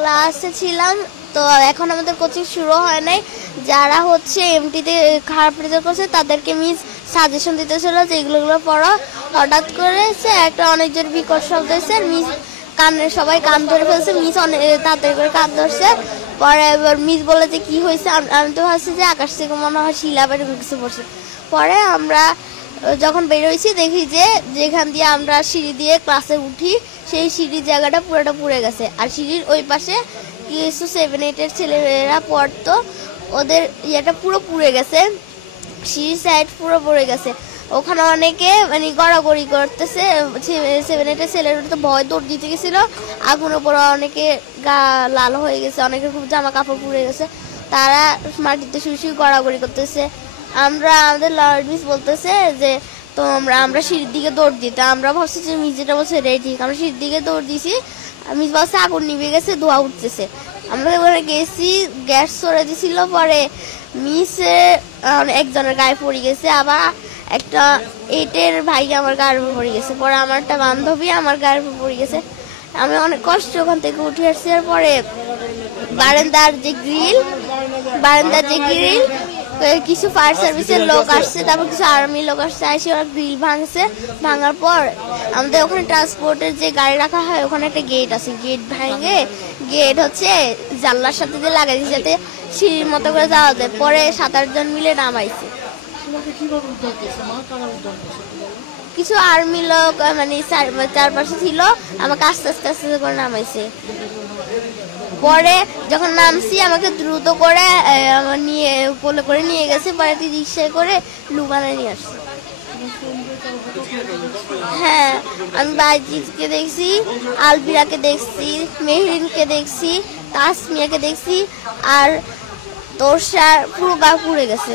ক্লাসে ছিলাম, তো এখন আমাদের কোচিং শুরু হয় নাই। যারা হচ্ছে এমটিতে খারাপ রেজাল্ট করছে তাদেরকে মিস সাজেশন দিতেছিল যে এগুলো পড়ো। হঠাৎ করে একটা অনেক জোর বিকট শব্দ হয়েছে, মিস সবাই কান ধরে ফেলছে, মিস অনেক তাড়াতাড়ি করে কান ধরছে। পরে এবার মিস বলে যে কি হয়েছে, আমি তো ভাবছি যে আকাশ থেকে মনে হয় শিলা বা এরকম কিছু পড়ছে। পরে আমরা যখন বেরোইছি দেখি যে যেখান দিয়ে আমরা সিঁড়ি দিয়ে ক্লাসে উঠি সেই সিঁড়ির জায়গাটা পুরোটা পুড়ে গেছে। আর সিঁড়ির ওই পাশে কিছু 7-8-এর ছেলেমেয়েরা পড়তো, ওদের ইয়েটা পুরো পুড়ে গেছে, সিঁড়ির সাইড পুরো পড়ে গেছে। ওখানে অনেকে মানে গড়াগড়ি করতেছে, 7-8-এর ছেলেরা তো ভয় দৌড় দিতে গেছিল, আগুনের পরে অনেকে গা লাল হয়ে গেছে, অনেকের খুব জামা কাপড় পুড়ে গেছে, তারা মাটিতে শুয়ে গড়াগড়ি করতেছে। আমাদের লর্ড মিস বলতেছে যে তো আমরা সিঁড়ির দিকে দৌড় দিতে, আমরা ভাবছি যে মিস যেটা বলছে এটাই ঠিক। আমরা সিঁড়ির দিকে দৌড় দিছি, মিস বলছে আগুন নিভে গেছে, ধোঁয়া উঠতেছে। আমরা ওখানে গেছি, গ্যাস সরে দিছিল, পরে মিসে একজনের গায়ে পড়ে গেছে, আবার একটা 8-এর ভাই আমার গায়ের উপর পড়ে গেছে, পরে আমার একটা বান্ধবী আমার গায়ের উপর পড়ে গেছে। আমি অনেক কষ্ট ওখান থেকে উঠে আসছি। আর পরে বারান্দার যে গ্রিল কিছু ফায়ার সার্ভিসের লোক আসছে, তারপর কিছু আর্মি লোক আসছে, এসে ওরা গ্রিল ভাঙছে। ভাঙার পর আমাদের ওখানে ট্রান্সপোর্টের যে গাড়ি রাখা হয় ওখানে একটা গেট আছে, গেট ভাঙে গেট হচ্ছে জানলার সাথে দিয়ে লাগাই দিয়েছে যাতে সিঁড়ির মতো করে যাওয়া যায়। পরে 7-8 জন মিলে নামাইছে। কিছু আর্মি লোক মানে চারপাশে ছিল, আমাকে আস্তে আস্তে করে নামাইছে। পরে যখন নামছি আমাকে দ্রুত করে কোলে করে নিয়ে গেছে, পরে রিক্সায় করে লুবানায় নিয়ে আসছে। হ্যাঁ, আমি বাইজিৎকে দেখছি, আলবিরাকে দেখছি, মেহরিনকে দেখছি, তাসমিয়াকে দেখছি, আর তোরসার পুরো গা পুড়ে গেছে।